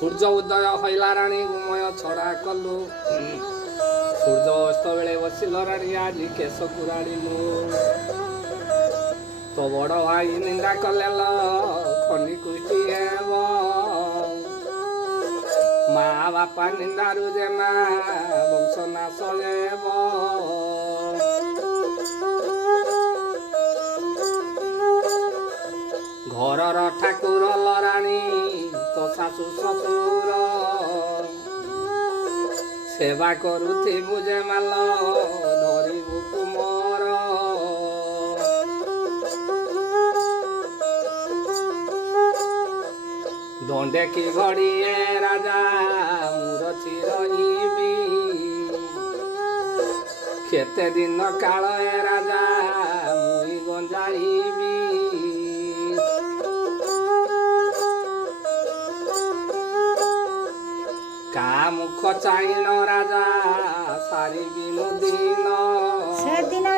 ସୂର୍ଯ୍ୟ ଉଦୟ ହଇଲା ରାଣୀ ଉମୟ ଛଡ଼ା କଲୁ ସୂର୍ଯ୍ୟ ଅସ୍ତ ବେଳେ ବସିଲ ରାଣୀ ଆଜି କେଶ କୁରାଡ଼ିଲୁ ତୋ ବଡ଼ ଭାଇ ନିନ୍ଦା କଲେ ଖନି କୁଷ୍ଟି ହେବ ମା ବାପା ନିନ୍ଦାରୁ ଯେ ମା ବଂଶ ନାଶ ହେବ ଘରର ଠାକୁର ଲରାଣୀ ତୋ ଶାଶୁ ଶ୍ୱଶୁର ସେବା କରୁଥିବୁ ଯେ ମାଲ ଧରିବୁ ତୁମର ଦଣ୍ଡେକି ଘଡ଼ିଏ ରାଜା ମୁରଛି ରହିବି କେତେ ଦିନ କାଳ ଏ ରାଜା ମୁଇ ଗଞ୍ଜାଇବି କା ମୁଖ ଚାହିଁନ ରାଜା ସାରିବି ମୁଁ ଦିନ ସେଦିନ